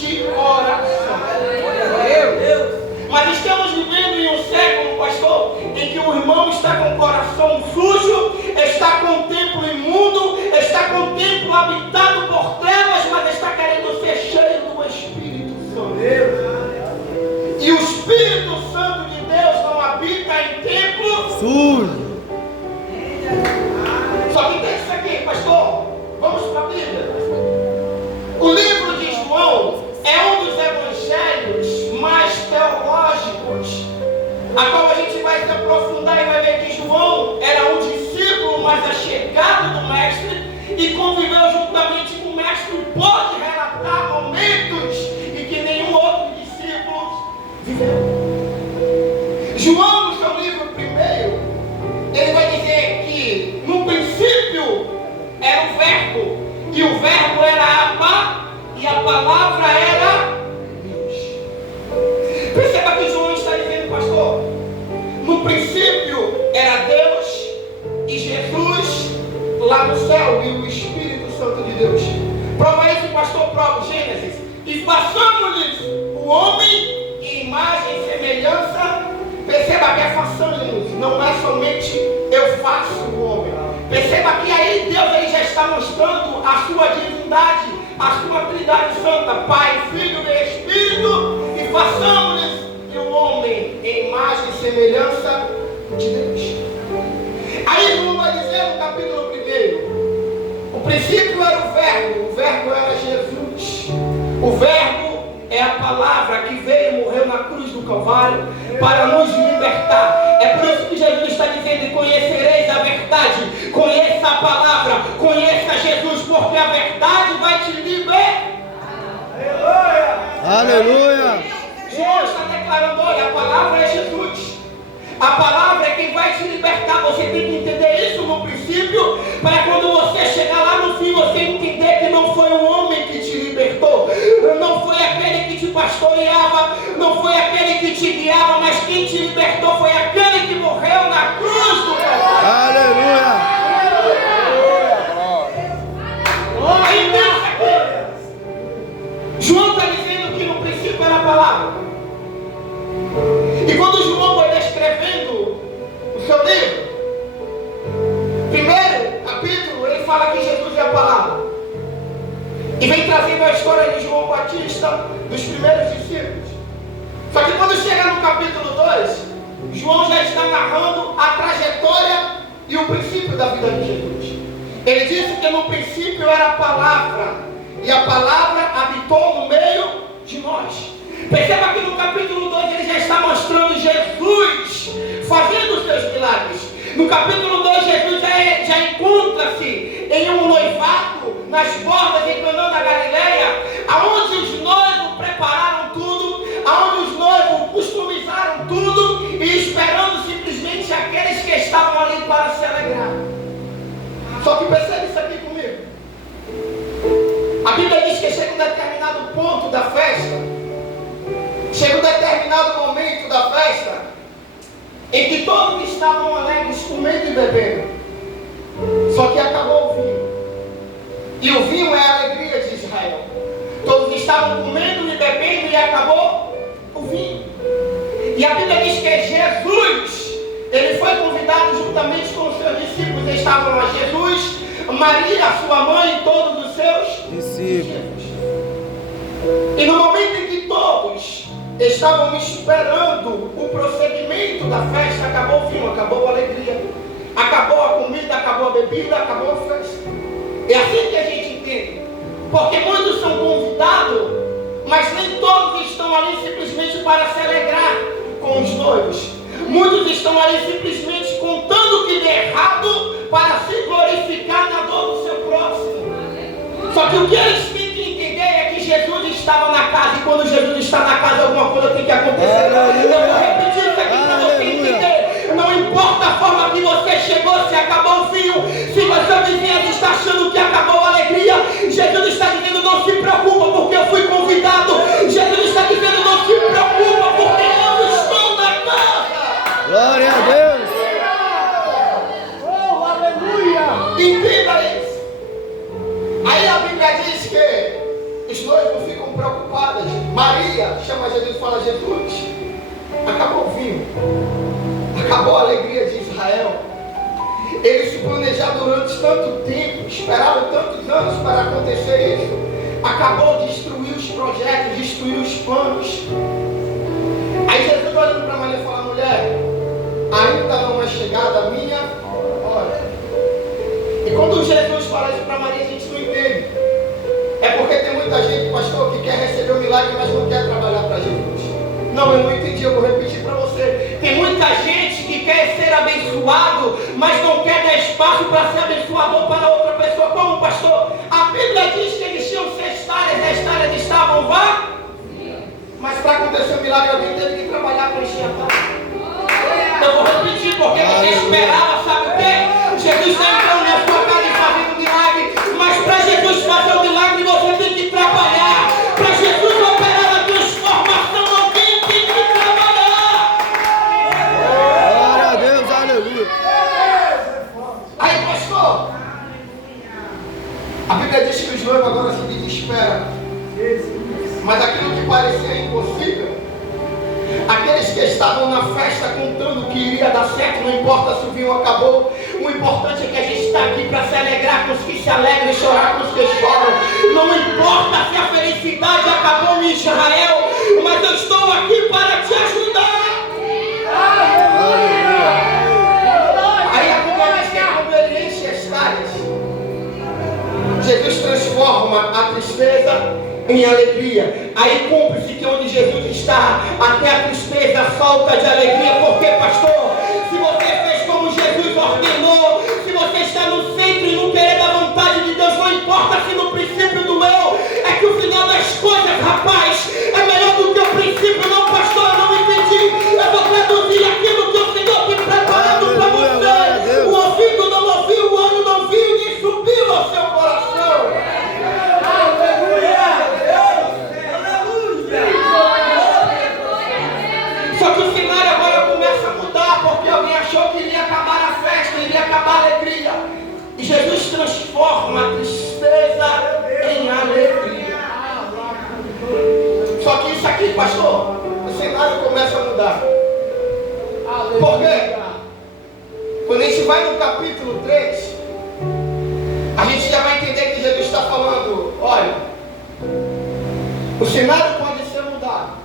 de coração. Mas estamos vivendo em um século, pastor, em que o irmão está com o coração sujo, está com o templo imundo, está com o templo habitado por trevas, mas está querendo ser cheio do Espírito Santo. E o Espírito Santo de Deus não habita em templo sujo. Só que tem isso aqui, pastor. Vamos para a Bíblia. O livro de João é um dos evangelhos mais teológicos, a qual a gente vai se aprofundar e vai ver que João era um discípulo mais achegado do mestre e conviveu juntamente com o mestre e pôde relatar momentos em que nenhum outro discípulo viveu. João, no seu livro primeiro, ele vai dizer que no princípio era o verbo, e o verbo era Abba, e a palavra era Deus. Perceba que João está dizendo, pastor, no princípio era Deus e Jesus lá no céu, e o Espírito Santo de Deus. Prova isso, pastor, prova Gênesis. E façamos-lhes o homem em imagem e semelhança. Perceba que é façamos, não é somente eu faço o homem. Perceba que aí Deus ele já está mostrando a sua divindade, a sua Trindade Santa, Pai, Filho e Espírito, e façamos-lhes o homem em imagem e semelhança de Deus. Aí João vai dizer no capítulo 1, o princípio era o verbo era Jesus. O verbo é a palavra que veio e morreu na cruz do Calvário para nos libertar. É por isso que Jesus está dizendo: conhecereis a verdade, conheça a palavra, conheça Jesus, porque a verdade vai te libertar. Aleluia! João está declarando: olha, a palavra é Jesus. A palavra é quem vai te libertar. Você tem que entender isso no princípio, para quando você chegar lá no fim, você entender que não foi um homem que te libertou, não foi aquele que te pastoreava, não foi aquele que te guiava, mas quem te libertou foi aquele que morreu na cruz do Calvário. Aleluia! Aí pensa aqui. João está dizendo que no princípio era a palavra. E quando João vai descrevendo o seu livro, primeiro capítulo, ele fala que Jesus é a palavra. E vem trazendo a história de João Batista, dos primeiros discípulos. Só que quando chega no capítulo 2, João já está narrando a trajetória e o princípio da vida de Jesus. Ele disse que no princípio era a palavra, e a palavra habitou no meio de nós. Perceba que no capítulo 2 ele já está mostrando Jesus fazendo os seus milagres. No capítulo 2 Jesus já encontra-se em um noivado nas bordas de Caná da Galileia, aonde os noivos prepararam tudo, aonde os noivos customizaram tudo e esperando simplesmente aqueles que estavam ali para se alegrar. Só que percebe isso aqui comigo. A Bíblia diz que chega um determinado ponto da festa, chega um determinado momento da festa, em que todos estavam alegres, comendo e bebendo. Só que acabou o vinho. E o vinho é a alegria de Israel. Todos estavam comendo e bebendo e acabou o vinho. E a Bíblia diz que Jesus, ele foi convidado juntamente com os seus discípulos. Estavam lá Jesus, Maria, sua mãe e todos os seus discípulos. E no momento em que todos estavam esperando o prosseguimento da festa, acabou o vinho, acabou a alegria, acabou a comida, acabou a bebida, acabou a festa. É assim que a gente entende. Porque muitos são convidados, mas nem todos estão ali simplesmente para se alegrar com os noivos. Muitos estão ali simplesmente contando o que deu errado para se glorificar na dor do seu próximo. Só que o que eles têm que entender é que Jesus estava na casa, e quando Jesus está na casa, alguma coisa tem que acontecer. Eu vou repetir isso aqui para você entender. Não importa a forma que você chegou, se acabou o vinho, se você vizinha está achando que acabou a alegria, Jesus está dizendo: não se preocupa, porque eu fui convidado. Jesus está dizendo: não se preocupa, porque eu estou na casa. Glória a Deus! Oh, aleluia! Entenda isso. Aí a Bíblia diz que os noivos ficam preocupados. Maria chama Jesus e fala: Jesus, acabou o vinho, acabou a alegria de Israel. Eles se planejaram durante tanto tempo, esperaram tantos anos para acontecer isso. Acabou de destruir os projetos, destruir os planos. Aí Jesus olhando para Maria e fala: mulher, ainda não é chegada a minha hora. E quando Jesus fala isso para Maria, a gente não entende. É porque tem muita gente, pastor, que quer receber o milagre, mas não quer trabalhar para Jesus. Não, eu não entendi, eu vou repetir para você. Tem muita gente que quer ser abençoado, mas não quer dar espaço para ser abençoador para outra pessoa. Como, pastor? A Bíblia diz que eles tinham 6 talhas, e as talhas estavam vazias. Mas para acontecer o milagre, alguém teve que trabalhar para encher a talha. Eu vou repetir, porque você esperava, sabe o quê? Jesus está entrando na sua casa e fazendo um milagre, mas para Jesus fazer o milagre, você tem que trabalhar. Para Jesus operar a transformação, alguém tem que trabalhar. Glória a Deus, aleluia. Aí, pastor, a Bíblia diz que os noivos agora se desesperam. Mas aquilo que parecia impossível, aqueles que estavam na festa contando que iria dar certo, não importa se o vinho acabou, o importante é que a gente está aqui para se alegrar com os que se alegram e chorar com os que choram. Não importa se a felicidade acabou em Israel, mas eu estou aqui para te ajudar. Aí a Bíblia diz que quando ele enche as talhas, Jesus transforma a tristeza em alegria. Aí cumpre-se que onde Jesus está, até a tristeza falta de alegria. Porque, pastor, se você fez como Jesus ordenou, se você está no centro e no querer da vontade de Deus, não importa se no princípio doeu, é que o final das coisas, rapaz, é melhor do que o princípio. Não, pastor, eu não entendi. Eu vou traduzir aquilo que o Senhor tem preparado para você. O ouvido não ouviu, o olho não viu, nem subiu ao seu coração. Só que o cenário agora começa a mudar, porque alguém achou que iria acabar a festa, iria acabar a alegria. E Jesus transforma a tristeza em alegria. Só que isso aqui, pastor, o cenário começa a mudar. Por quê? Quando a gente vai no capítulo 3, a gente já vai entender que Jesus está falando: olha, o cenário pode ser mudado.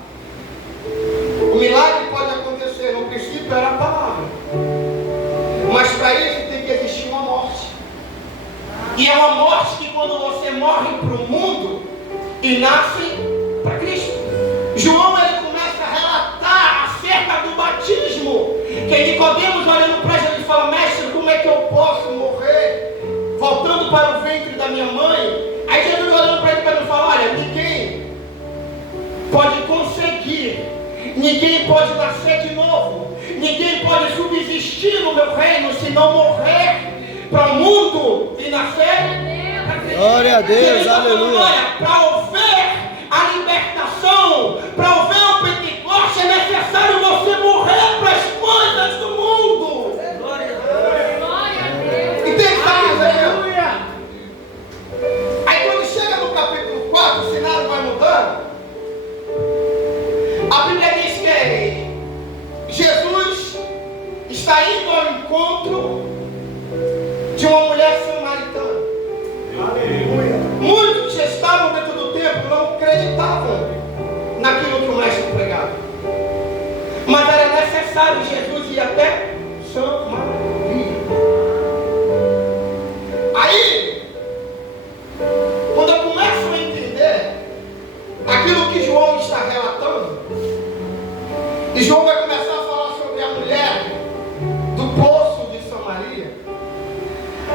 O milagre pode acontecer. No princípio era a palavra, mas para isso tem que existir uma morte. E é uma morte que quando você morre para o mundo e nasce para Cristo. João ele começa a relatar acerca do batismo, que Nicodemos olhando para Jesus e fala: mestre, como é que eu posso morrer voltando para o ventre da minha mãe? Aí Jesus olhando para ele e fala: olha, ninguém pode conseguir, ninguém pode nascer de novo, ninguém pode subsistir no meu reino se não morrer para o mundo e nascer para Cristo. Glória a Deus, aleluia. Olha, para haver a libertação, para haver o Pentecoste, é necessário você morrer para as coisas do mundo. Glória a Deus. Entende? Aí quando chega no capítulo 4, o cenário vai mudando. A Bíblia diz que Jesus está indo ao encontro de uma mulher samaritana. Aleluia. Muitos que estavam dentro do templo não acreditavam naquilo que o mestre pregava. Mas era necessário Jesus ir até Samaria. Aí, quando eu começo a entender aquilo que João está relatando, e João vai começar a falar sobre a mulher do poço de Samaria,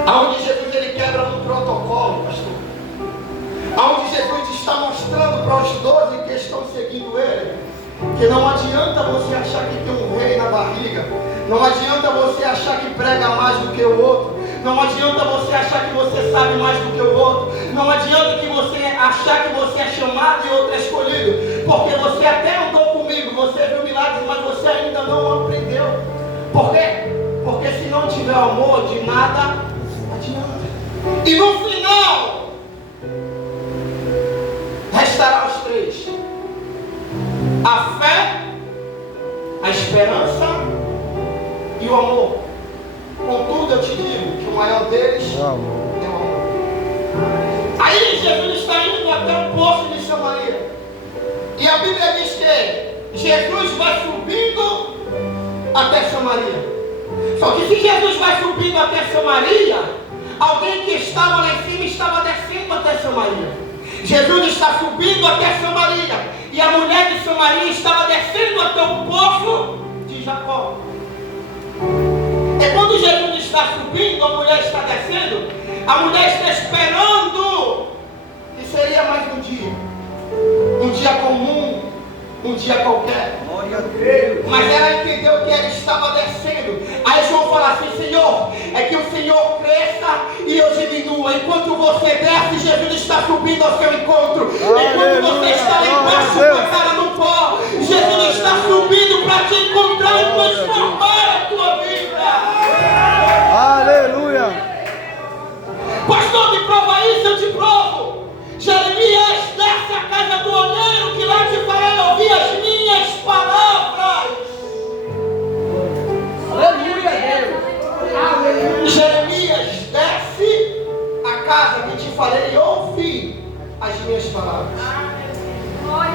aonde Jesus ele quebra um protocolo, pastor, aonde Jesus está mostrando para os 12 que estão seguindo ele, que não adianta você achar que tem um rei na barriga, não adianta você achar que prega mais do que o outro, não adianta você achar que você sabe mais do que o outro, não adianta que você achar que você é chamado e outro é escolhido, porque você até andou comigo, você viu milagres, mas você ainda não aprendeu. Por quê? Porque se não tiver amor, de nada adianta. E no final restará os 3: a fé, a esperança e o amor. Contudo, eu te digo que o maior deles é o amor. Aí Jesus está indo até o poço de Samaria. E a Bíblia diz que Jesus vai subindo até Samaria. Só que se Jesus vai subindo até Samaria, alguém que estava lá em cima estava descendo até Samaria. Jesus está subindo até Samaria. E a mulher de Samaria estava descendo até o poço de Jacó. E quando Jesus está subindo, a mulher está descendo, a mulher está esperando que seria mais um dia. Um dia comum, um dia qualquer. Mas ela entendeu que ela estava descendo. Aí João fala assim: Senhor, é que o Senhor cresça e eu diminua. Enquanto você desce, Jesus está subindo ao seu encontro. Enquanto você está lá embaixo com a cara no pó, Jesus está subindo para te encontrar e transformar a tua vida. Aleluia. Pastor, me prova isso, eu te provo. Jeremias desce a casa do oleiro, que lá te fará ouvir as minhas palavras. Aleluia, Deus. Jeremias desce a casa que te farei ouvir as minhas palavras.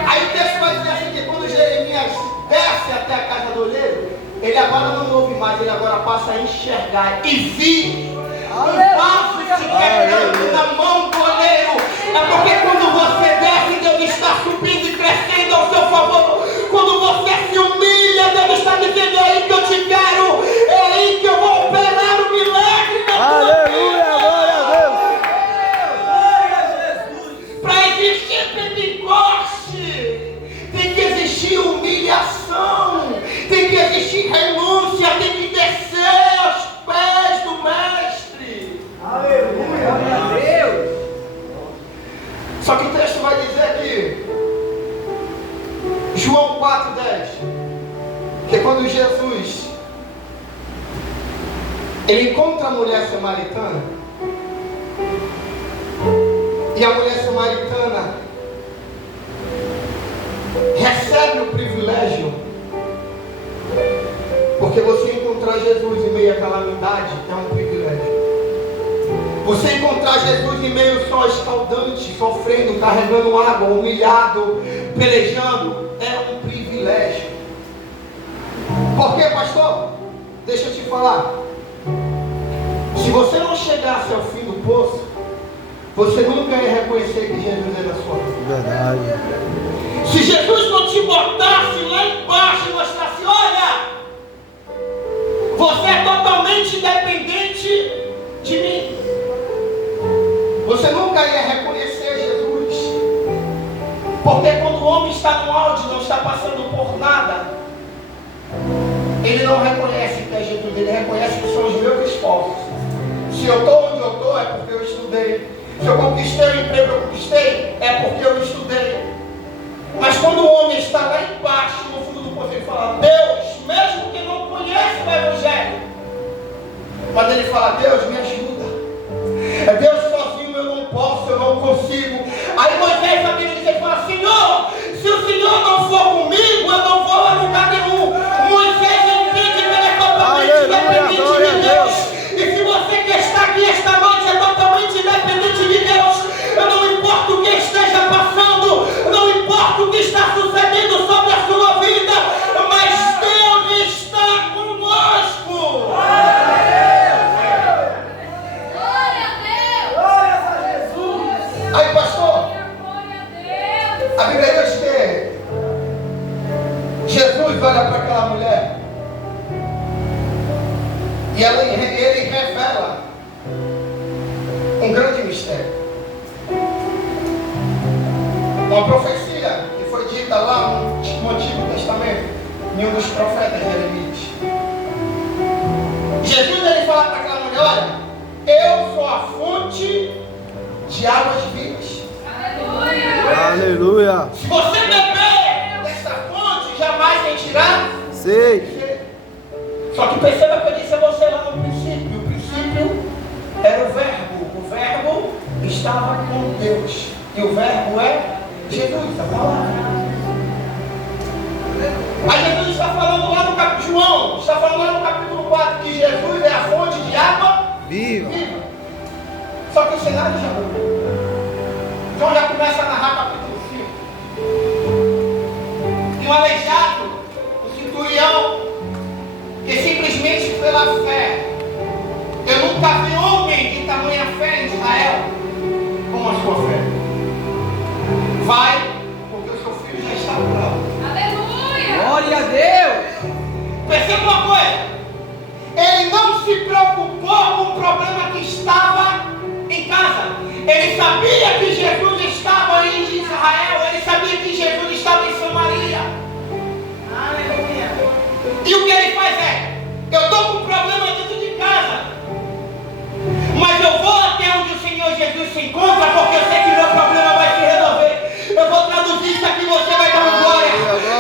Aí o texto vai dizer assim, que quando Jeremias desce até a casa do oleiro, ele agora não ouve mais, ele agora passa a enxergar e vir um vaso se quebrando na mão do oleiro. É porque quando você desce, Deus está subindo e crescendo ao seu favor. Quando você se humilha, Deus está dizendo: é aí que eu te quero, é aí que eu vou operar o milagre da tua vida. Aleluia, glória a Deus. Para existir Pentecoste, tem que existir humilhação, tem que existir renúncia, tem que descer aos pés do Mestre. Aleluia, glória a Deus. Só que o texto vai dizer aqui, João 4,10, que quando Jesus ele encontra a mulher samaritana, e a mulher samaritana recebe o privilégio, porque você encontrar Jesus em meio à calamidade é um privilégio. Você encontrar Jesus em meio ao sol escaldante, sofrendo, carregando água, humilhado, pelejando, é um privilégio. Por quê, pastor? Deixa eu te falar. Se você não chegasse ao fim do poço, você nunca ia reconhecer que Jesus é da sua vida. Verdade. Se Jesus não te botasse lá embaixo e mostrasse: olha, você é totalmente dependente de mim, você nunca ia reconhecer Jesus. Porque quando o homem está no auge, não está passando por nada, ele não reconhece que é Jesus, ele reconhece que são os meus esforços. Se eu estou onde eu estou, é porque eu estudei. Se eu conquistei o emprego que eu conquistei, é porque eu estudei. Mas quando o homem está lá embaixo, no fundo do poço, ele fala: Deus, mesmo que não conheça o Evangelho, mas ele fala: Deus, me ajuda. É Deus, sozinho eu não posso, eu não consigo. Aí Moisés, a Bíblia diz, ele fala: Senhor, se o Senhor não for comigo, eu não vou a lugar nenhum. Moisés entende que ele é totalmente dependente de Deus. E se você que está aqui esta noite é totalmente dependente de Deus, não importa o que esteja passando, não importa o que está sucedendo sobre a sua vida, mas Deus está conosco. Aí, pastor, a Bíblia diz que Jesus olha para aquela mulher e ele revela um grande mistério. Uma profecia que foi dita lá no Antigo Testamento, em um dos profetas Jeremias. Jesus ele fala para aquela mulher: olha, eu sou a fonte de águas vivas. Aleluia. Se você beber dessa fonte, jamais sentirá. Sei. Só que perceba que eu disse a você lá no princípio. O princípio era o verbo. O verbo estava com Deus. E o verbo é Jesus, a palavra. está falando lá no capítulo João, está falando lá no capítulo 4 que Jesus é a fonte de água Viva. Só que o cenário já mudou. João já começa a narrar capítulo 5. E um aleijado, o centurião, que simplesmente pela fé, eu nunca vi homem de tamanha fé em Israel como a sua fé. Vai, porque o seu filho já está curado. Aleluia! Glória a Deus! Perceba uma coisa, ele não se preocupou com o problema que estava em casa. Ele sabia que Jesus estava em Israel, ele sabia que Jesus estava em Samaria. Aleluia! E o que ele faz é, eu estou com um problema dentro de casa, mas eu vou até onde o Senhor Jesus se encontra, porque eu sei que meu problema vai se resolver. Eu vou traduzir isso aqui, você vai dar uma glória.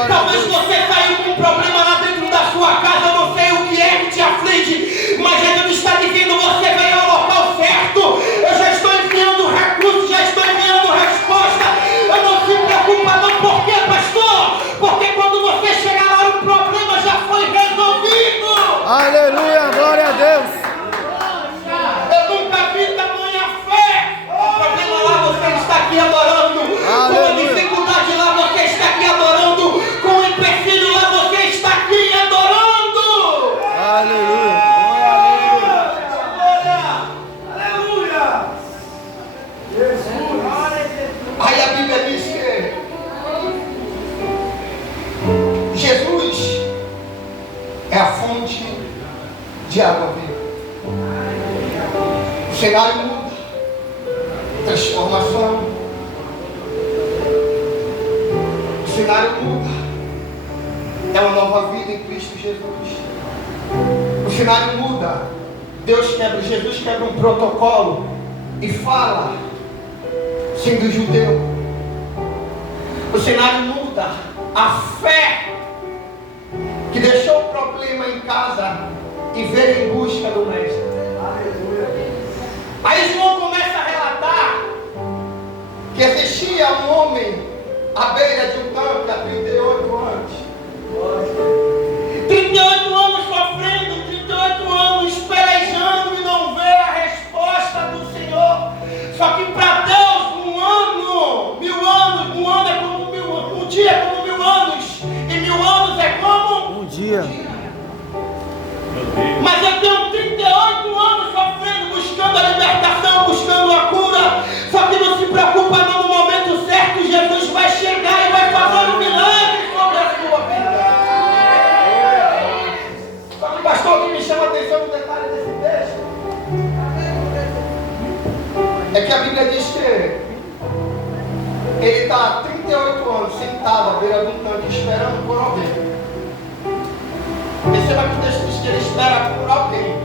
Talvez você saiu com um problema lá dentro da sua casa, eu não sei o que é que te aflige, mas Jesus está dizendo, você veio ao local certo. Eu já estou enviando recursos, já estou enviando resposta. Eu não se preocupa não, por quê, pastor? Porque quando você chegar lá, o problema já foi resolvido. Aleluia, glória a Deus. Eu nunca vi tamanha fé. O problema lá, você está aqui adorando. Com a dificuldade lá, você está aqui adorando. Com o empecilho lá, você está aqui adorando. Aleluia. Aleluia. Aí a Bíblia diz que Jesus é a fonte de água viva. O cenário muda, transformação. O cenário muda, é uma nova vida em Cristo Jesus. O cenário muda, Jesus quebra um protocolo e fala, sendo judeu. O cenário muda, a fé que deixou o problema em casa e veio em busca do mestre. Aí João começa a relatar que existia um homem à beira de um tanque há 38 anos. 38 anos sofrendo, 38 anos pelejando e não vê a resposta do Senhor. Só que para Deus um ano é como 1000 anos, um dia é como 1000 anos, e 1000 anos é como Um dia. Mas eu tenho 38 anos sofrendo, buscando a libertação, buscando a cura. Só que não se preocupa não, no momento certo Jesus vai chegar e vai fazer um milagre sobre a sua vida. Só que pastor, o que me chama a atenção no detalhe desse texto é que a Bíblia diz que ele está há 38 anos sentado à beira de um tanque esperando por alguém. Perceba que o texto diz que ele espera por alguém.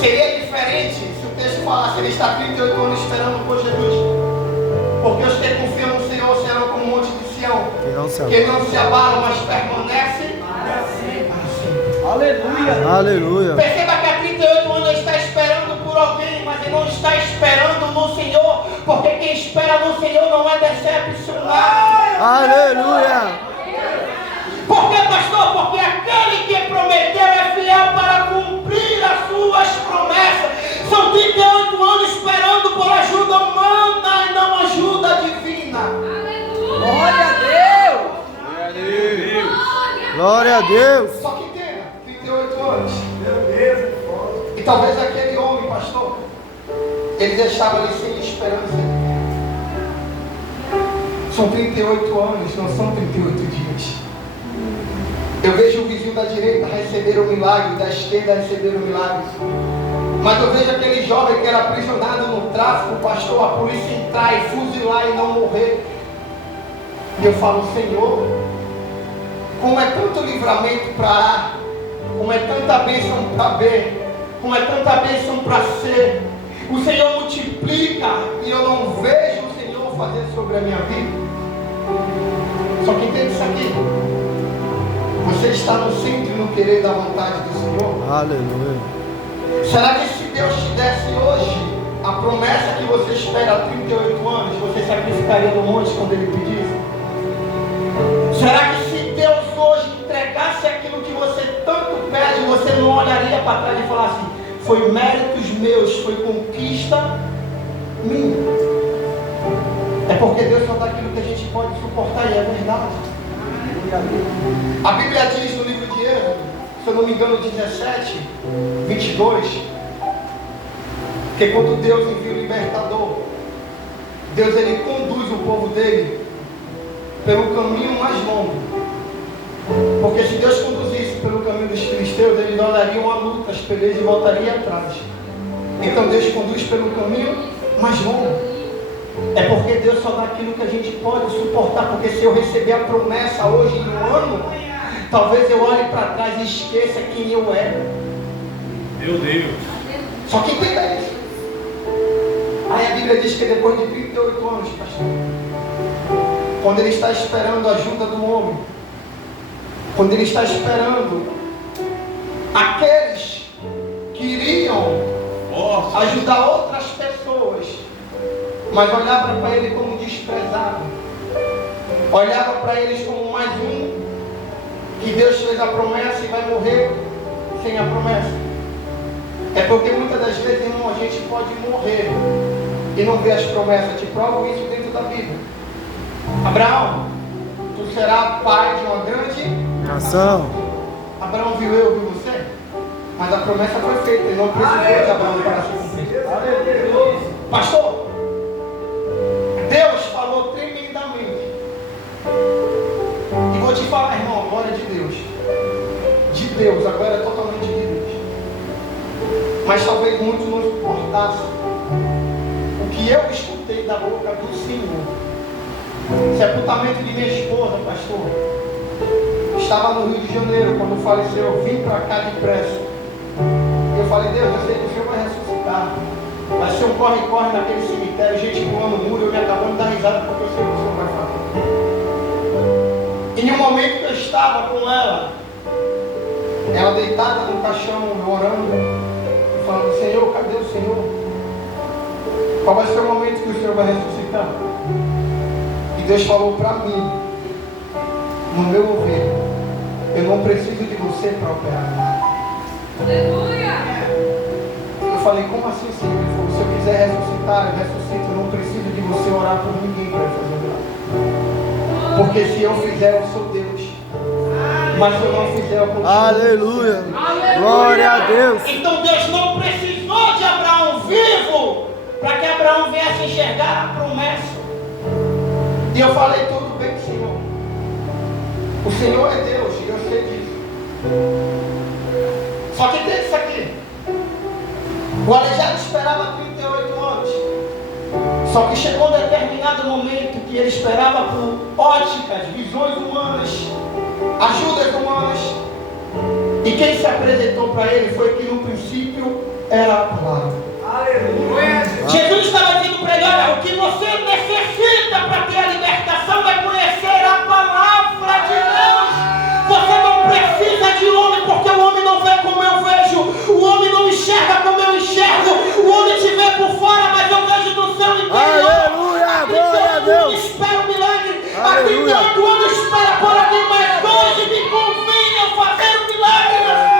Seria diferente se o texto falasse ele está 38 anos esperando por Jesus. Porque os que confiam no Senhor serão como o monte de Sião, que não se abalam, mas permanecem assim. Aleluia! Aleluia. Perceba que há 38 anos ele está esperando por alguém, mas ele não está esperando no Senhor, porque quem espera no Senhor não é decepcionado. Aleluia. Por que, pastor? Porque aquele que prometeu é fiel para cumprir as suas promessas. São 38 anos esperando por ajuda humana e não ajuda divina. Glória a Deus! Glória a Deus. Só que entenda, 38 anos. E talvez aquele homem, pastor, ele já estava ali sem esperança. São 38 anos, não são 38 dias. Eu vejo o vizinho da direita receber o milagre, da esquerda receber o milagre. Mas eu vejo aquele jovem que era aprisionado no tráfico, pastor, a polícia entrar e fuzilar e não morrer. E eu falo, Senhor, como é tanto livramento para A, como é tanta bênção para B, como é tanta bênção para C. O Senhor multiplica e eu não vejo o Senhor fazer sobre a minha vida. Só que entende isso aqui. Você está no centro e no querer da vontade do Senhor? Aleluia. Será que se Deus te desse hoje a promessa que você espera há 38 anos, você sacrificaria no monte quando Ele pedisse? Será que se Deus olhar para trás e falar assim: foi méritos meus, foi conquista minha. É porque Deus só dá aquilo que a gente pode suportar, e é verdade. A Bíblia diz no livro de Êxodo, se eu não me engano, 17, 22, que quando Deus envia o libertador, Deus ele conduz o povo dele pelo caminho mais longo. Porque se Deus conduzisse pelo caminho dos filisteus, eles olhariam a luta, as pelejas e voltariam atrás. Então Deus conduz pelo caminho mais longo. É porque Deus só dá aquilo que a gente pode suportar. Porque se eu receber a promessa hoje em um ano, talvez eu olhe para trás e esqueça quem eu era. Meu Deus. Só que entenda isso. Aí a Bíblia diz que depois de 38 anos, pastor, quando ele está esperando a ajuda do homem, quando ele está esperando aqueles que iriam ajudar outras pessoas, mas olhava para ele como desprezado, olhava para eles como mais um, que Deus fez a promessa e vai morrer sem a promessa. É porque muitas das vezes, irmão, a gente pode morrer e não ver as promessas. Te provo isso dentro da Bíblia. Abraão, tu serás pai de uma grande Nação. Abraão viu eu, viu você? Mas a promessa foi feita, ele não precisou de Abraão para se cumprir. Pastor, Deus falou tremendamente. E vou te falar, irmão, a glória de Deus. De Deus, agora é totalmente de Deus. Mas talvez muitos não suportassem o que eu escutei da boca do Senhor. Sepultamento de minha esposa, pastor. Estava no Rio de Janeiro quando faleceu. Eu vim para cá depressa. Eu falei: Deus, eu sei que o Senhor vai ressuscitar. Vai ser um corre-corre naquele cemitério, gente pulando o muro, eu me acabando de dar risada porque eu sei o que o Senhor vai fazer. E no momento que eu estava com ela deitada no caixão, orando, falando: Senhor, cadê o Senhor? Qual vai ser o momento que o Senhor vai ressuscitar? E Deus falou para mim, no meu ouvido: eu não preciso de você para operar. Aleluia! Eu falei: como assim, Senhor? Ele falou: se eu quiser ressuscitar, eu ressuscito. Eu não preciso de você orar por ninguém para fazer milagre. Porque se eu fizer, eu sou Deus. Mas se eu não fizer, eu continuo. Aleluia. Glória a Deus. Então Deus não precisou de Abraão vivo para que Abraão viesse enxergar a promessa. E eu falei: tudo bem, Senhor. O Senhor é Deus, e eu sei disso. Só que tem isso aqui. O aleijado esperava 38 anos. Só que chegou um determinado momento que ele esperava por óticas, visões humanas, ajudas humanas. E quem se apresentou para ele foi que no princípio era a palavra. Aleluia. Jesus estava dizendo para ele: olha, o que você necessita para ter a libertação é conhecer a palavra de Deus. Você não precisa de homem, porque o homem não vê como eu vejo, o homem não enxerga como eu enxergo, o homem te vê por fora, mas eu vejo do seu interior. Aleluia, glória a Deus. Espera o milagre. Aleluia. Há 38 anos espera por alguém, mas hoje me convém eu fazer um milagre na sua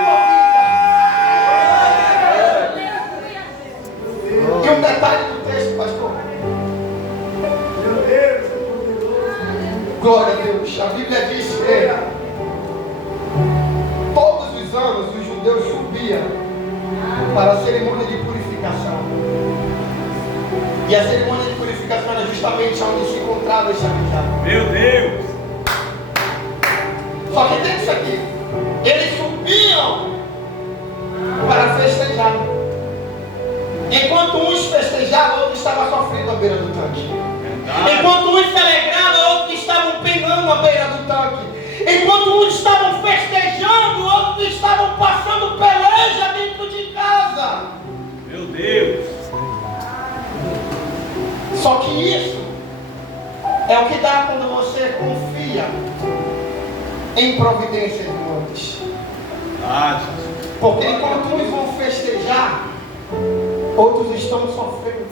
vida. E um detalhe do texto, pastor. Meu Deus. Glória a Deus. A Bíblia diz que todos os anos os judeus subiam para a cerimônia de purificação. E a cerimônia de purificação era justamente onde se encontrava esse aleijado. Meu Deus. Só que tem isso aqui. Eles subiam para festejar. Enquanto uns festejavam, outros estavam sofrendo à beira do tanque. Enquanto uns se alegravam, outros estavam penando à beira do tanque. Enquanto uns estavam festejando, outros estavam passando peleja dentro de casa. Meu Deus. Só que isso é o que dá quando você confia em providências humanas. Porque enquanto uns vão festejar, outros estão sofrendo.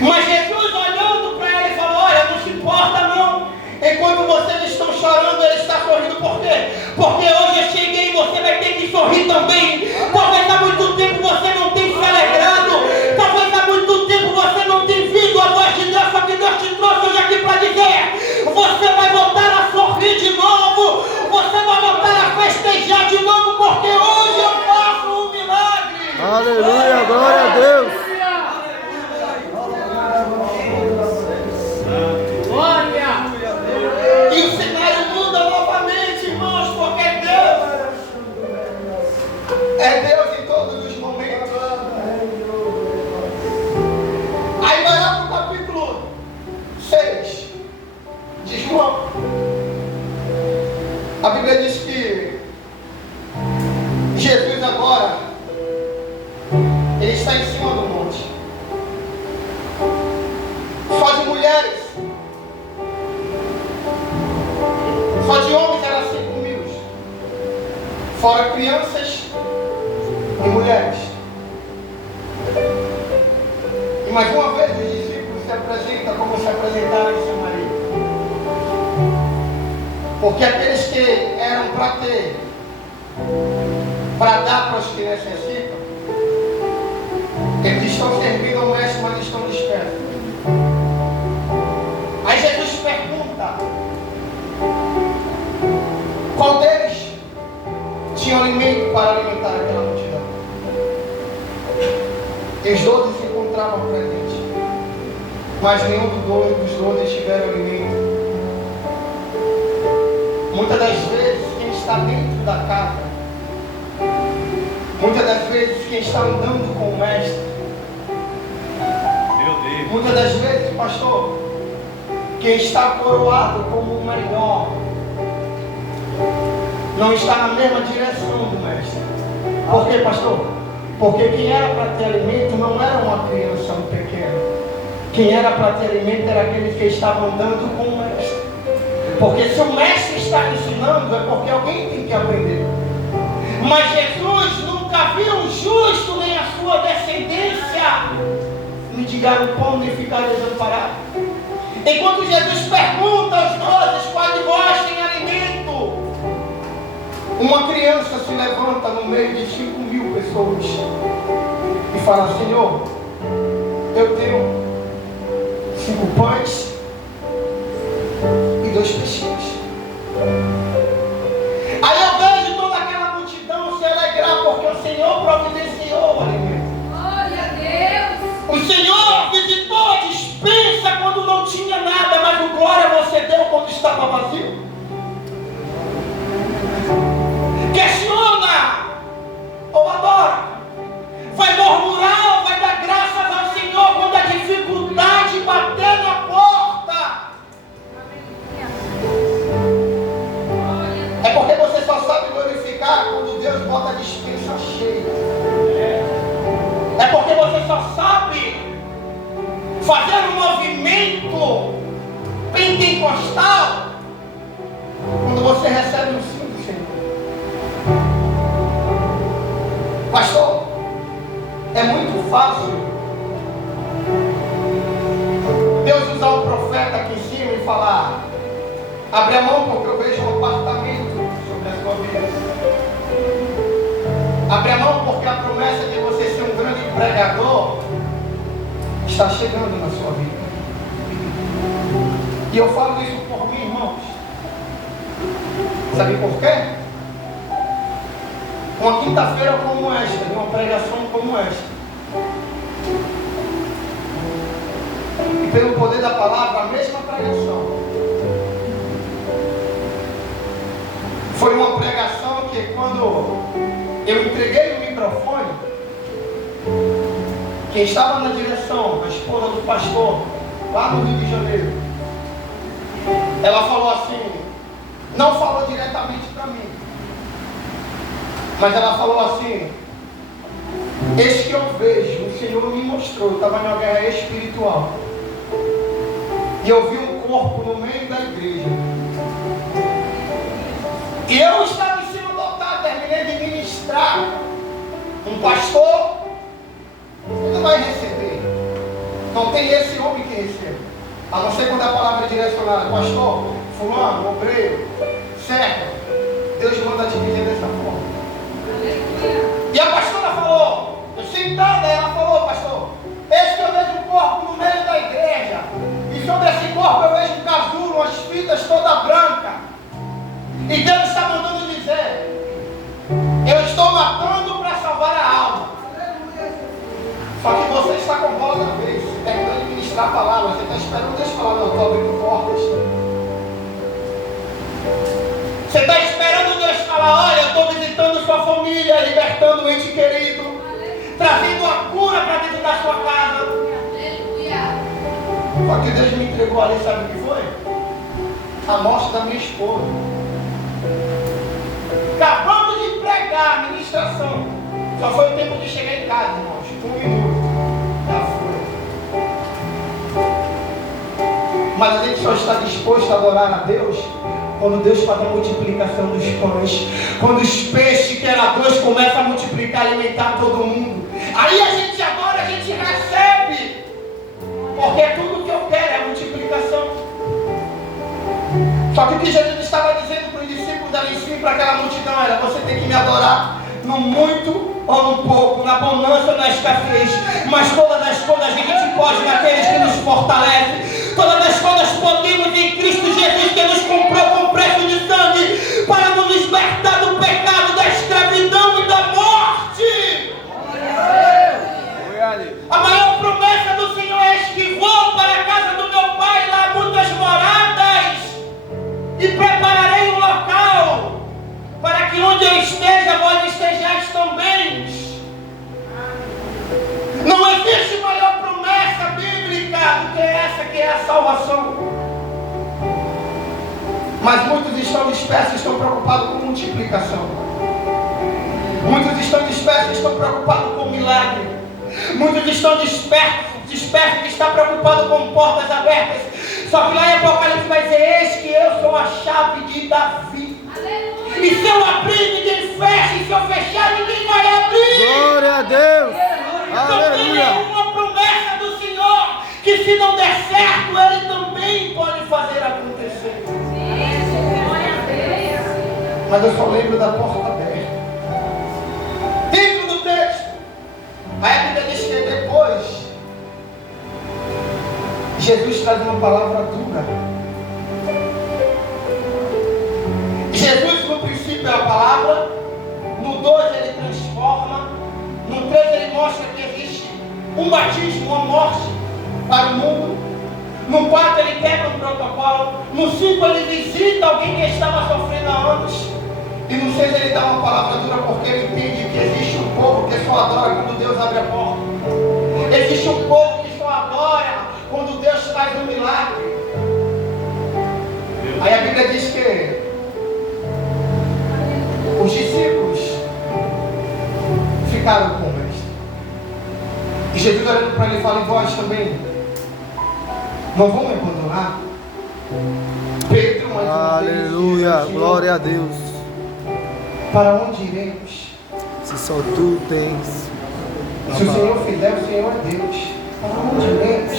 Mas Jesus, olhando para ele, falou: olha, não se importa não. Enquanto vocês estão chorando, ele está sorrindo. Por quê? Porque hoje eu cheguei e você vai ter que sorrir também. Talvez há muito tempo você não tem se alegrado. Talvez há muito tempo você não tem vindo a voz de Deus. Só que Deus te trouxe hoje aqui para dizer: você vai voltar a sorrir de novo. Você vai voltar a festejar de novo, porque hoje eu faço um milagre. Aleluia, glória a Deus. E o cenário muda novamente, irmãos, porque é Deus em todos os momentos. Aí vai lá para o capítulo 6 de João. A Bíblia diz que Jesus agora, ele está em cima do monte. Só de mulheres, só de homens era 5.000, fora crianças e mulheres. E mais uma vez os discípulos se apresentam como se apresentaram em Samaria. Porque aqueles que eram para ter, para dar para os que necessitam, eles estão servindo ao mestre, mas estão dispersos. Aí Jesus pergunta: qual deles tinha alimento para alimentar aquela multidão? E os 12 se encontravam presentes, mas nenhum dos 12 tiveram alimento. Muitas das vezes quem está dentro da casa, muitas das vezes quem está andando com o mestre, Meu Deus. muitas das vezes, pastor, quem está coroado como o melhor, não está na mesma direção do mestre. Por quê, pastor? Porque quem era para ter alimento não era uma criança pequena. Quem era para ter alimento era aqueles que estavam andando com o mestre. Porque se o mestre está ensinando, é porque alguém tem que aprender. Mas Jesus nunca viu o justo nem a sua descendência mendigar o pão nem ficar desamparado. Enquanto Jesus pergunta aos 12: qual de vós tem alimento? Uma criança se levanta no meio de 5.000 pessoas e fala: Senhor, eu tenho 5 pães e 2 peixinhos. Aí eu vejo toda aquela multidão se alegrar, porque o Senhor providenciou o alimento. Glória a Deus. O Senhor visitou a despensa quando não tinha nada, mas o glória você deu quando estava vazio. Questiona ou adora, vai murmurar ou vai dar graças ao Senhor quando a dificuldade bater na porta. É porque você só sabe glorificar quando Deus bota a despensa cheia. É porque você só sabe fazer um movimento pentecostal quando você recebe o sim do Senhor. Pastor, é muito fácil Deus usar um profeta aqui em cima e falar: abre a mão porque eu vejo um apartamento sobre a sua vida. Abre a mão porque a promessa de você ser um grande pregador está chegando na sua vida. E eu falo isso por mim, irmãos. Sabe por quê? Uma quinta-feira como esta, de uma pregação como esta, e pelo poder da palavra, a mesma pregação, foi uma pregação que quando eu entreguei o microfone, quem estava na direção, a esposa do pastor, lá no Rio de Janeiro, ela falou assim, não falou diretamente para mim, mas ela falou assim: eis que eu vejo, o Senhor me mostrou, eu estava em uma guerra espiritual, e eu vi um corpo no meio da igreja, e eu estava em cima do altar, terminei de ministrar. Um pastor, ele vai receber, não tem esse homem que recebe, a não ser quando a palavra é direcionada: pastor, fulano, obreiro, certo, Deus manda te dizer dessa forma. alimentada. Ela falou: pastor, esse que eu vejo um corpo no meio da igreja, e sobre esse corpo eu vejo um casulo, umas fitas toda branca. E Deus está mandando dizer: eu estou matando para salvar a alma. Só que você está com bola na vez, você está tentando ministrar a palavra, você está esperando Deus falar: não, estou abrindo portas. Você está esperando Deus falar: olha, eu estou visitando sua família, libertando o ente querido, trazendo a cura para dentro da sua casa. Só que Deus me entregou ali, sabe o que foi? A morte da minha esposa. Acabamos de pregar a ministração. Só foi o tempo de chegar em casa, irmãos. 1 minuto. Já foi. Mas a gente só está disposto a adorar a Deus quando Deus faz a multiplicação dos pães. Quando os peixes, que era 2, começam a multiplicar, alimentar todo mundo. Aí a gente adora, a gente recebe. Porque tudo que eu quero é a multiplicação. Só que o que Jesus estava dizendo para os discípulos ali em cima, para aquela multidão, era: você tem que me adorar no muito ou no pouco, na bonança ou na escassez. Mas todas as coisas a gente pode naqueles que nos fortalecem. Todas as coisas podemos em Cristo Jesus, que nos comprou com preço de sangue, para nos libertar do pecado, da escravidão e da morte. A maior promessa do Senhor é: que vou para a casa do meu Pai, lá há muitas moradas, e prepararei um local, para que onde eu esteja, vós estejais também. Não existe maior promessa bíblica do que essa, que é a salvação. Mas muitos estão dispersos, estão preocupados com multiplicação. Muitos estão dispersos, estão preocupados com milagre. Muitos estão dispersos, que estão preocupados com portas abertas. Só que lá em Apocalipse vai dizer: eis que eu sou a chave de Davi. Aleluia. E se eu abrir, ninguém fecha. E se eu fechar, ninguém vai abrir. Glória a Deus. Também é uma promessa do Senhor, que se não der certo, Ele também pode fazer acontecer. Mas eu só lembro da porta aberta. Dentro do texto, a Bíblia diz que depois Jesus traz uma palavra dura. Jesus no princípio é a palavra, no 2 ele transforma, no 3 ele mostra que existe um batismo, uma morte para o mundo, no 4 ele quebra um protocolo, no 5 ele visita alguém que estava sofrendo há anos, e no 6 ele dá uma palavra dura, porque ele entende que existe um povo que só adora quando Deus abre a porta. Existe um povo que só adora quando Deus faz um milagre. Aí a Bíblia diz que os discípulos ficaram com o mestre. E Jesus olhando para ele fala: e vós também não vão me abandonar? Pedro, mais uma vez, Aleluia, glória a Deus. Para onde iremos? Se só tu tens. Se o Senhor fizer, o Senhor é Deus. Para onde iremos?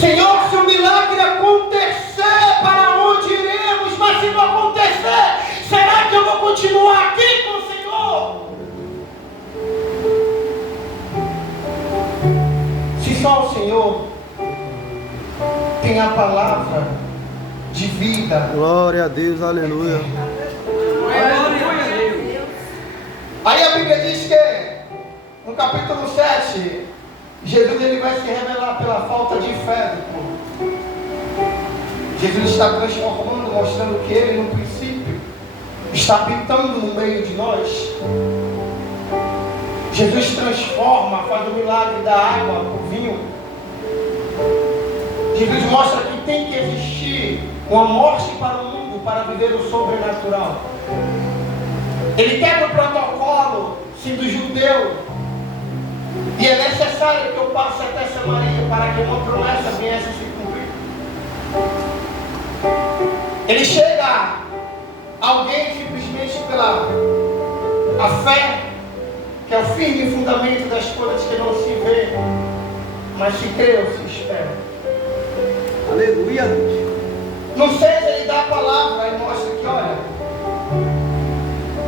Senhor, se o milagre acontecer, para onde iremos? Mas se não acontecer, será que eu vou continuar aqui com o Senhor? Se só o Senhor tem a palavra de vida. Glória a Deus, aleluia. Aí a Bíblia diz que no capítulo 7, Jesus ele vai se revelar pela falta de fé do povo. Jesus está transformando, mostrando que Ele no princípio está habitando no meio de nós. Jesus transforma, faz o milagre da água para o vinho. Jesus mostra que tem que existir uma morte para o mundo para viver o sobrenatural. Ele quebra o protocolo, sendo judeu, e é necessário que eu passe até Samaria para que uma promessa viesse a se cumprir. Ele chega a alguém simplesmente pela a fé, que é o firme fundamento das coisas que não se vê, mas se crê ou se espera. Aleluia. Não sei se ele dá a palavra e mostra que, olha,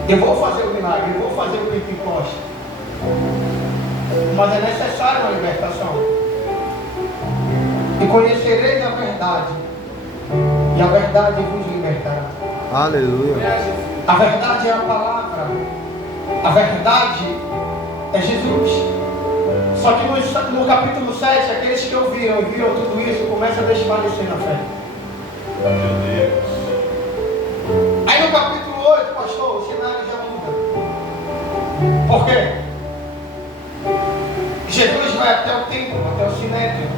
eu vou fazer o milagre, eu vou fazer o Pentecoste. Mas é necessário uma libertação. E conhecereis a verdade, e a verdade vos libertará. Aleluia. A verdade é a palavra. A verdade é Jesus. Só que no capítulo 7, aqueles que ouviram tudo isso começam a desfalecer na fé. Meu Deus. Aí no capítulo 8, pastor, o cenário já muda. Por quê? Jesus vai até o templo, até o sinédrio,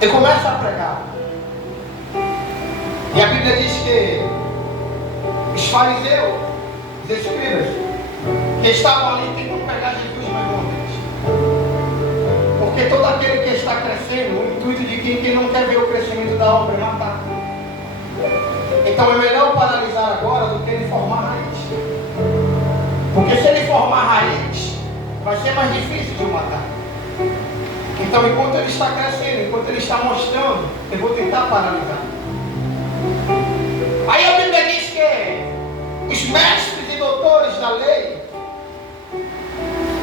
e começa a pregar. E a Bíblia diz que os fariseus, os escribas, que estavam ali tentando pegar Jesus mais uma vez. Porque todo aquele que está crescendo, o intuito de quem não quer ver o crescimento da obra é matar. Então é melhor paralisar agora do que ele formar raiz. Porque se ele formar raiz, vai ser mais difícil de matar. Então enquanto ele está crescendo, enquanto ele está mostrando, eu vou tentar paralisar. Aí a Bíblia diz que os mestres e doutores da lei,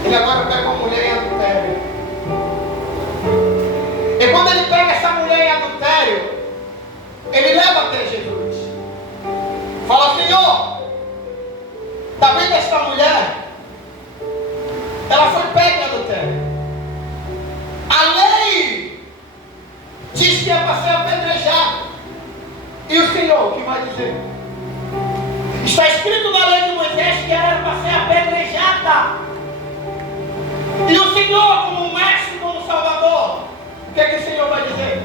ele agora pega uma mulher em adultério. E quando ele pega essa mulher em adultério, ele leva até Jesus. Fala: Senhor, está vendo esta mulher? Ela foi pega em adultério. A lei diz que é para ser apedrejado. E o Senhor, o que vai dizer? Está escrito na lei de Moisés que ela era para ser apedrejada. E o Senhor, como mestre, como salvador, o que é que o Senhor vai dizer?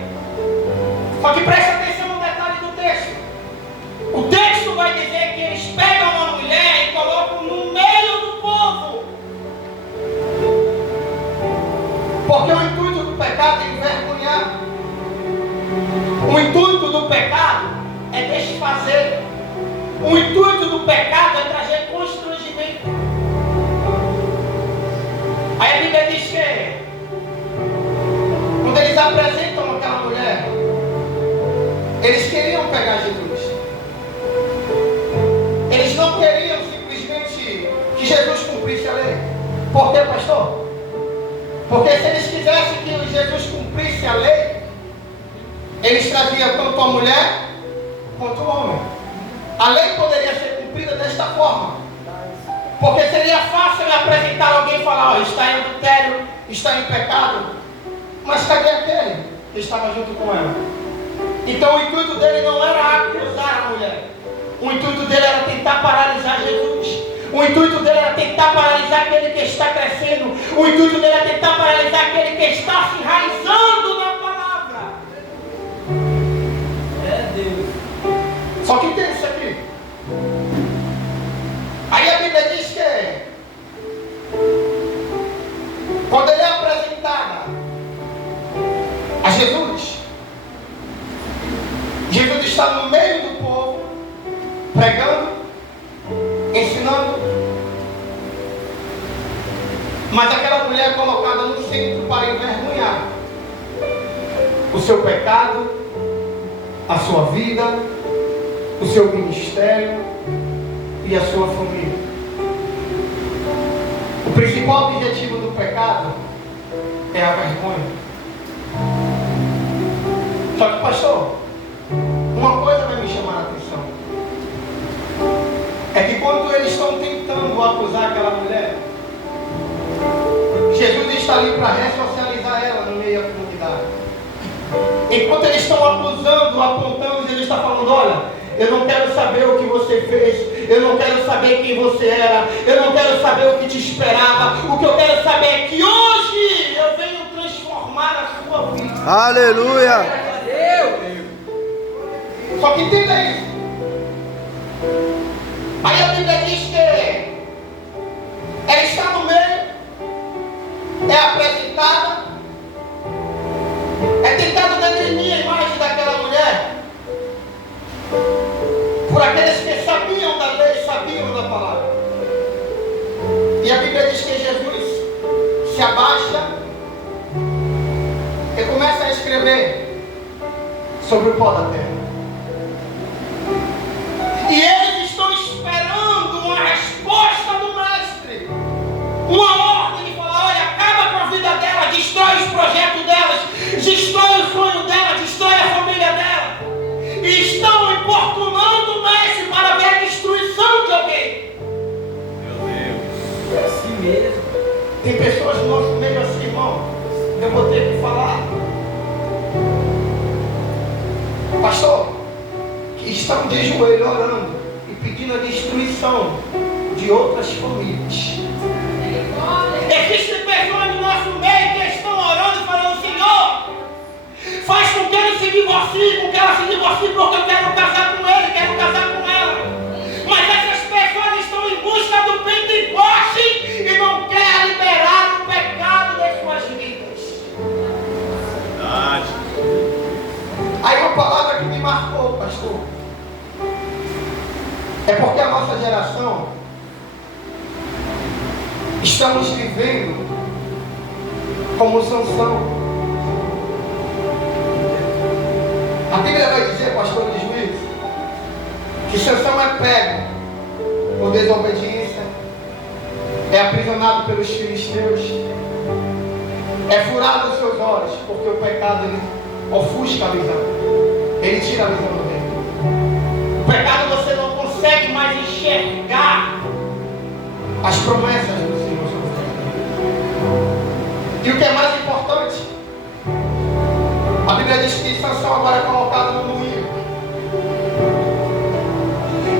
Só que preste atenção no detalhe do texto. O texto vai dizer que eles pegam uma mulher e colocam no meio do povo. Porque o intuito do pecado é envergonhar. O intuito do pecado é desfazer. O intuito do pecado é trazer constrangimento. Aí a Bíblia diz que quando eles apresentam aquela mulher, eles queriam pegar Jesus. Eles não queriam simplesmente que Jesus cumprisse a lei. Por quê, pastor? Porque se eles quisessem que Jesus cumprisse a lei, eles traziam tanto a mulher quanto o homem. A lei poderia ser cumprida desta forma. Porque seria fácil apresentar alguém e falar: está em adultério, está em pecado. Mas cadê aquele que estava junto com ela? Então o intuito dele não era acusar a mulher. O intuito dele era tentar paralisar Jesus. O intuito dele era tentar paralisar aquele que está crescendo. O intuito dele era tentar paralisar aquele que está se enraizando na palavra. É Deus. Só que tem isso aqui. Aí a Bíblia diz que quando ele é apresentada a Jesus, Jesus está no meio do povo, pregando, ensinando. Mas aquela mulher é colocada no centro para envergonhar o seu pecado, a sua vida, o seu ministério e a sua família. O principal objetivo do pecado é a vergonha. Só que, pastor, uma coisa vai me chamar a atenção. É que quando eles estão tentando acusar aquela mulher, Jesus está ali para ressocializar ela no meio da comunidade. Enquanto eles estão acusando, apontando, Jesus está falando: olha, eu não quero saber o que você fez, eu não quero saber quem você era, eu não quero saber o que te esperava. O que eu quero saber é que hoje eu venho transformar a sua vida. Aleluia. Só que entenda isso. Aí a Bíblia diz que ela está no meio, é apresentada, é tentado definir a imagem daquela mulher por aqueles que sabiam da lei, sabiam da palavra. E a Bíblia diz que Jesus se abaixa e começa a escrever sobre o pó da terra. E eles estão esperando uma resposta do mestre, uma ordem de falar: olha, acaba com a vida dela, destrói os projetos delas, destrói o sonho dela, destrói a família dela. E estão importunando o mestre para ver a destruição de alguém. Meu Deus. É assim mesmo. Tem pessoas no nosso meio assim, irmão. Eu vou ter que falar. Pastor, que estão de joelho orando e pedindo a destruição de outras famílias. Existem pessoas no nosso meio que estão orando e falando: Senhor, faz com que ele se divorcie, com que ela se divorcie, porque eu quero casar com ele, quero casar com ela. Mas essas pessoas estão em busca do Pentecoste e não querem liberar o pecado das suas vidas. Verdade. Aí uma palavra que me marcou, pastor, é porque a nossa geração estamos vivendo como Sansão. A Bíblia vai dizer, pastor de Juízes, que Sansão é pego por desobediência, é aprisionado pelos filisteus, é furado os seus olhos, porque o pecado ele ofusca a visão, ele tira a visão do reino. O pecado você não consegue mais enxergar as promessas do Senhor. E o que é mais importante, a Bíblia diz que Sansão agora é colocado no moinho.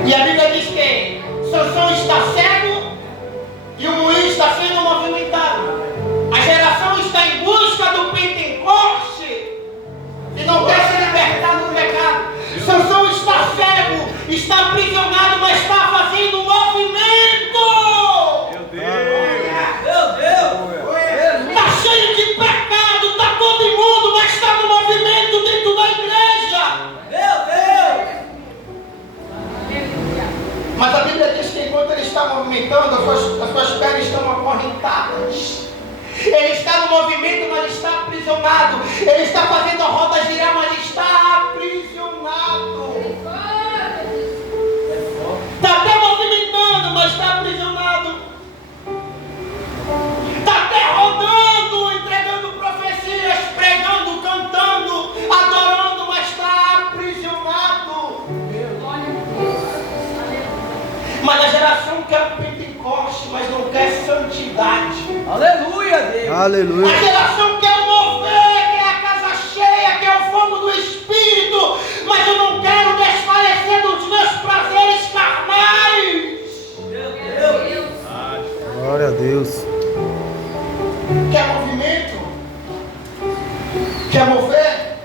E a Bíblia diz que Sansão está cego e o moinho está sendo movimentado. A geração está em busca do Pentecoste e não quer se libertar do pecado. Sansão está cego, está aprisionado, mas está fazendo um movimento. Meu Deus. Está cheio de pecado, está todo imundo, mas está no movimento dentro da igreja. Mas a Bíblia diz que enquanto ele está movimentando, as suas pernas estão acorrentadas. Ele está no movimento, mas está aprisionado. Ele está fazendo a roda girar, mas está aprisionado. Está até movimentando, mas está aprisionado. Está até rodando, entregando profecias, pregando, cantando, adorando, mas está aprisionado. Mas a geração quer o Pentecoste, mas não quer santidade. Aleluia, Deus. Aleluia. A geração quer o mover, quer a casa cheia, quer o fogo do Espírito, mas eu não quero desfalecer dos meus prazeres carnais. Glória a Deus. Quer movimento? Quer mover?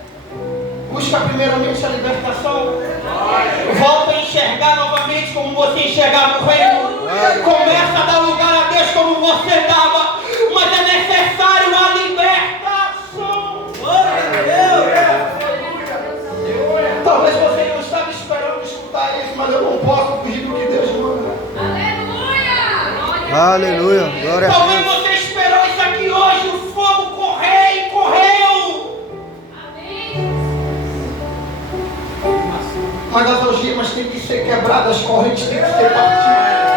Busca primeiramente a libertação. Volta a enxergar novamente como você enxergava o reino. Começa a dar lugar a Deus como você dava. Mas é necessário a libertação. Talvez você não estava esperando escutar isso, mas eu não posso fugir do que Deus manda. Aleluia. Glória a Talvez Deus. você esperou isso aqui hoje, o fogo correr e correu. Mas as algemas têm que ser quebradas, as correntes têm que ser partidas.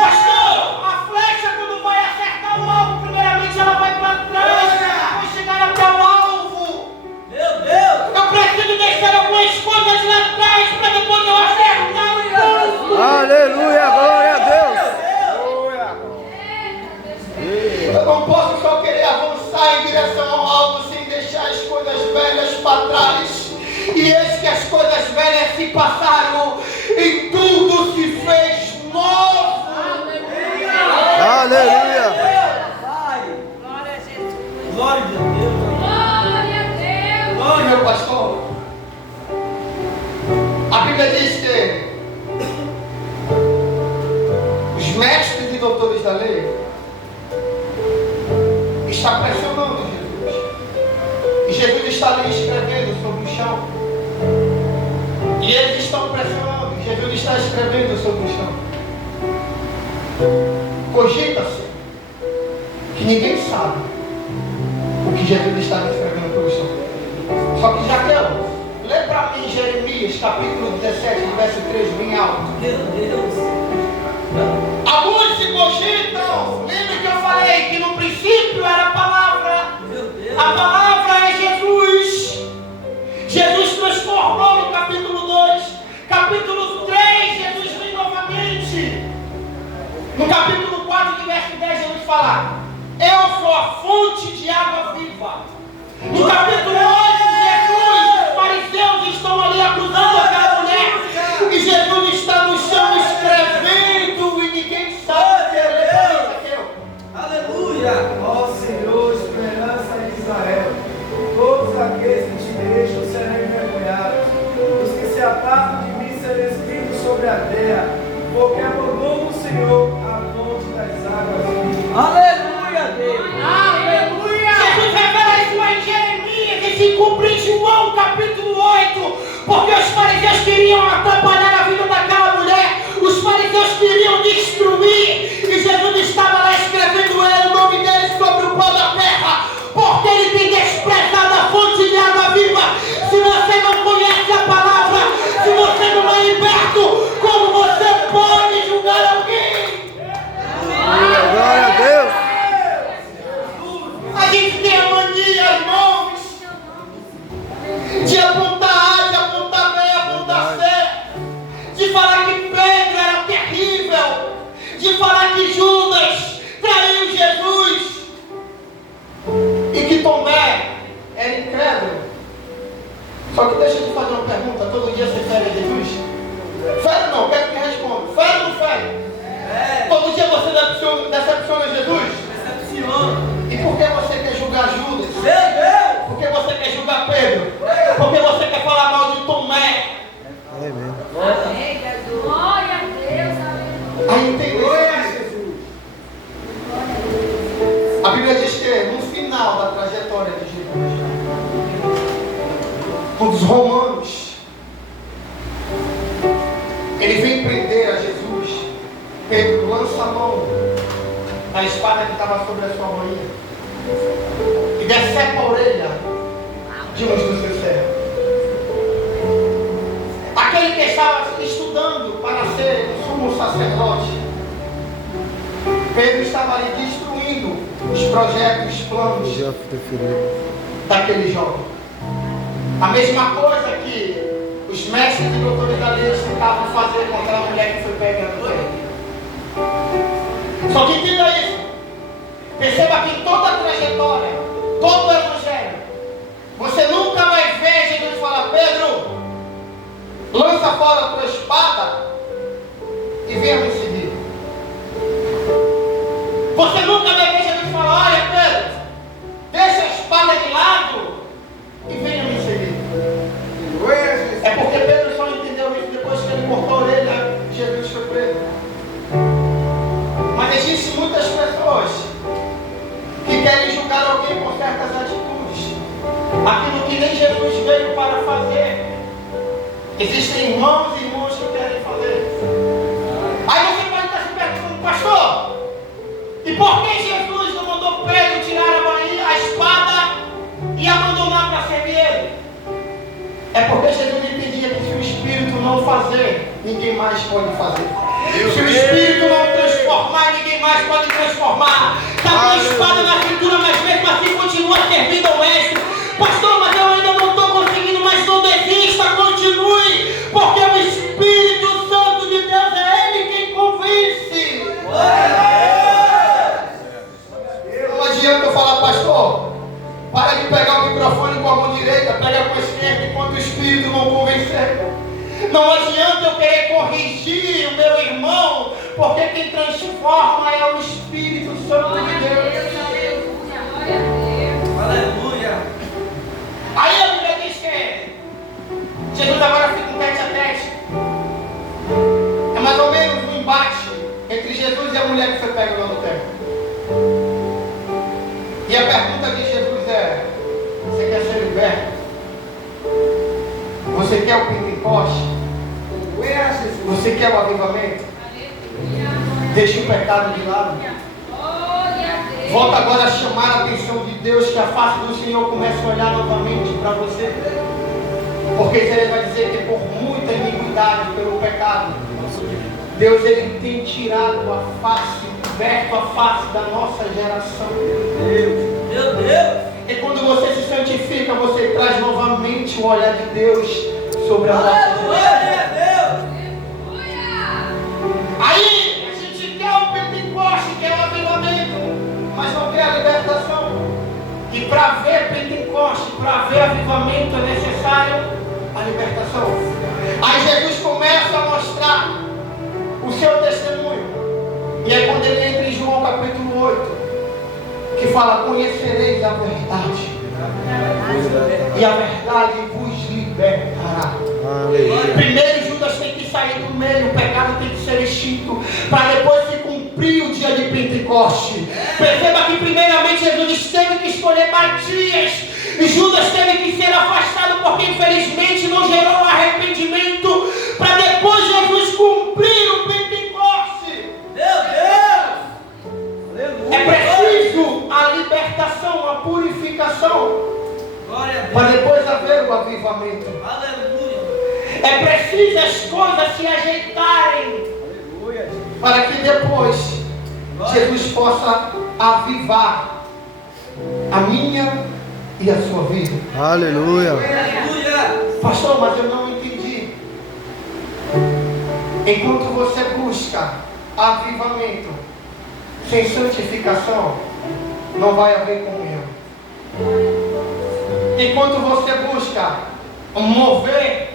Pastor, a flecha quando vai acertar o alvo, primeiramente ela vai para trás, vai chegar até o alvo. Eu preciso deixar algumas coisas lá atrás para depois eu acertar o alvo. Aleluia. Glória a Deus. Eu não posso só querer avançar em direção ao alvo sem deixar as coisas velhas para trás. E eis que as coisas velhas se passaram e tudo se fez novo. Aleluia. Glória a Deus. E meu pastor, a Bíblia diz que os mestres e doutores da lei estão pressionando Jesus. E Jesus está ali escrevendo sobre o chão. E eles estão pressionando. E Jesus está escrevendo sobre o chão. Cogita-se que ninguém sabe o que Jesus está escrevendo pelo chão. Só que Jaquel, lê para mim Jeremias capítulo 17, verso 3, bem alto. Meu Deus. A música No capítulo 4, de verso 10, Jesus fala: eu sou a fonte de água viva. No capítulo 8, Jesus, os fariseus estão ali acusando aquela mulher. E Jesus está no chão escrevendo e ninguém sabe o que ele Aleluia. Ó Senhor, esperança em Israel, todos aqueles que te deixam serão envergonhados, os que se apartam de mim serão escritos sobre a terra, porque abandono o Senhor a fonte das águas vivas. Aleluia, Deus. Jesus revela isso em Jeremias e se cumpre em João capítulo 8, porque os fariseus queriam atrapalhar a vida daquela mulher, os fariseus queriam destruir, e Jesus estava lá escrevendo o nome dele sobre o pó da terra, porque ele tem desprezado a fonte de água viva. Se você não conhece a palavra, se você não é liberto, como você pode julgar alguém? Glória a Deus. A gente tem a mania, irmãos, de apontar A, de apontar B, apontar C, de falar que Pedro era terrível, de falar que Judas traiu Jesus e que Tomé era incrédulo. Só que deixa eu te fazer uma pergunta: todo dia você fere a Jesus? Fere não, quero que responda. Fere ou não fere? Todo dia você decepciona Jesus? Decepciona. E por que você quer julgar Judas? Meu Deus. Por que você quer julgar Pedro? Por que você quer falar mal de Tomé? É mesmo. Amém, Jesus. Glória a Deus. Aleluia. Aí entendeu isso? A Bíblia diz que no final da trajetória de Jesus, dos romanos, ele vem prender a Jesus. Pedro lança a mão na espada que estava sobre a sua manhã e decepa a orelha de um dos seus servos. Aquele que estava estudando para ser o sumo sacerdote, Pedro estava ali destruindo os projetos, os planos Já preferido. daquele jovem. A mesma coisa que os mestres e doutores da lei tentavam fazer com aquela mulher que foi pega no templo. Só que entenda isso. Perceba que em toda a trajetória, todo o evangelho, você nunca vai ver Jesus falar: Pedro, lança fora a tua espada e venha me seguir. Você nunca vai ver Jesus falar: olha, Pedro, deixa a espada de lado e venha me seguir. É porque Pedro só entendeu isso depois que ele cortou a orelha, Jesus foi preso. Mas existem muitas pessoas que querem julgar alguém por certas atitudes, aquilo que nem Jesus veio para fazer. Existem irmãos e irmãs que querem fazer. Aí você pode estar se perguntando: pastor, e por que Jesus não mandou Pedro tirar a espada e abandonar para servir ele? É porque Jesus entendia que se o Espírito não fazer, ninguém mais pode fazer. Se o Espírito não transformar, ninguém mais pode transformar. Está com a espada na cintura, mas mesmo assim continua servindo ao Mestre. Pastor, mas eu ainda não estou conseguindo, mas não desista, continue, porque o Espírito Santo de Deus é Ele quem convence. Não adianta eu falar: pastor, para de pegar o microfone com a mão direita, pega com a esquerda enquanto o Espírito não convencer. Não adianta eu querer corrigir o meu irmão, porque quem transforma é o Espírito Santo de Deus. Glória a Deus. Aleluia. Aí a Bíblia diz que Jesus agora fica um tete a tete. É mais ou menos um embate entre Jesus e a mulher que foi pega lá no templo. E a pergunta de Jesus é: você quer ser liberto? Você quer o Pentecoste? Você quer o avivamento? Deixe o pecado de lado. Glória a Deus. Volta agora a chamar a atenção de Deus, que a face do Senhor comece a olhar novamente para você. Porque Ele vai dizer que por muita iniquidade, pelo pecado, Deus ele tem tirado a face, coberto a face da nossa geração. Meu Deus. E quando você se santifica, você traz novamente o olhar de Deus sobre a nossa geração. Glória a Deus. Aí a gente quer o Pentecoste. para haver avivamento é necessário a libertação. Aí Jesus começa a mostrar o seu testemunho. E é quando ele entra em João capítulo 8, que fala: conhecereis a verdade, e a verdade vos libertará. Primeiro Judas tem que sair do meio, o pecado tem que ser extinto, para depois se cumprir o dia de Pentecoste. Perceba que primeiramente Jesus teve que escolher Matias, e Judas teve que ser afastado, porque infelizmente não gerou arrependimento, para depois Jesus cumprir o Pentecoste. Meu Deus! É preciso a libertação, a purificação, Glória a para Deus. depois haver o avivamento. Aleluia. É preciso as coisas se ajeitarem, para que depois Jesus possa avivar a minha e a sua vida. Aleluia. Aleluia. Pastor, mas eu não entendi. Enquanto você busca avivamento sem santificação, não vai haver comunhão. Enquanto você busca mover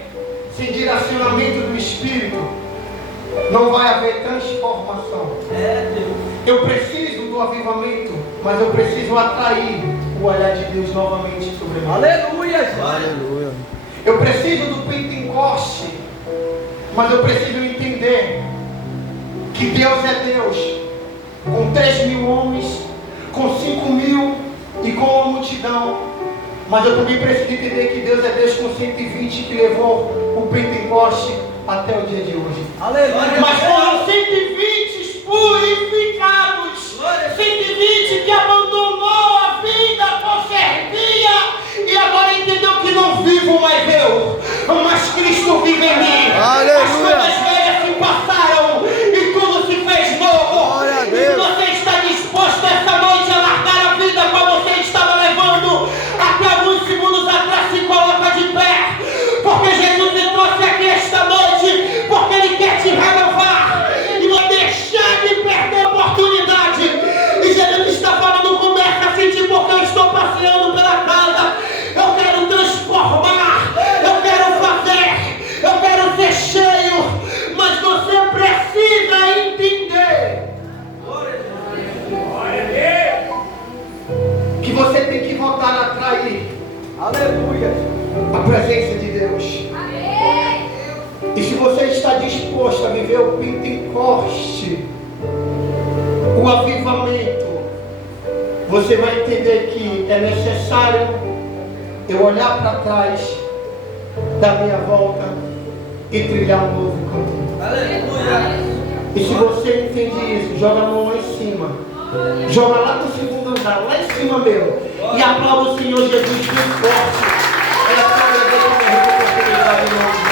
sem direcionamento do Espírito, não vai haver transformação. É Deus. Eu preciso do avivamento, mas eu preciso atrair o olhar de Deus novamente sobre mim. Aleluia, Jesus. Aleluia. Eu preciso do Pentecoste, mas eu preciso entender que Deus é Deus, com 3.000 homens, com 5.000 e com uma multidão. Mas eu também preciso entender que Deus é Deus com 120, que levou o Pentecoste até o dia de hoje. Aleluia. Mas foram 120 purificados, 120 que abandonou a vida por servia e agora entendeu que não vivo mais eu, mas Cristo vive em mim. Aleluia. As coisas velhas se passaram e tudo se fez novo. Glória a E Deus. você está disposto essa noite a largar a vida como você estava levando até alguns segundos atrás? Se coloca de pé, porque Jesus te trouxe aqui esta noite, porque Ele quer te renovar e não deixar de perder a oportunidade. E Jesus está falando: começa a sentir, porque eu estou passeando pela casa. Eu quero transformar, eu quero fazer, eu quero ser cheio, mas você precisa entender que você tem que voltar a atrair Aleluia. a presença de Deus. E se você está disposto a viver o Pentecoste, o avivamento, você vai entender que é necessário eu olhar para trás, dar minha volta e trilhar um novo caminho. Aleluia. E se você entende isso, joga a mão lá em cima, joga lá no segundo andar, lá em cima mesmo, e aplauda o Senhor Jesus bem forte. Ela está levando a oportunidade em nome de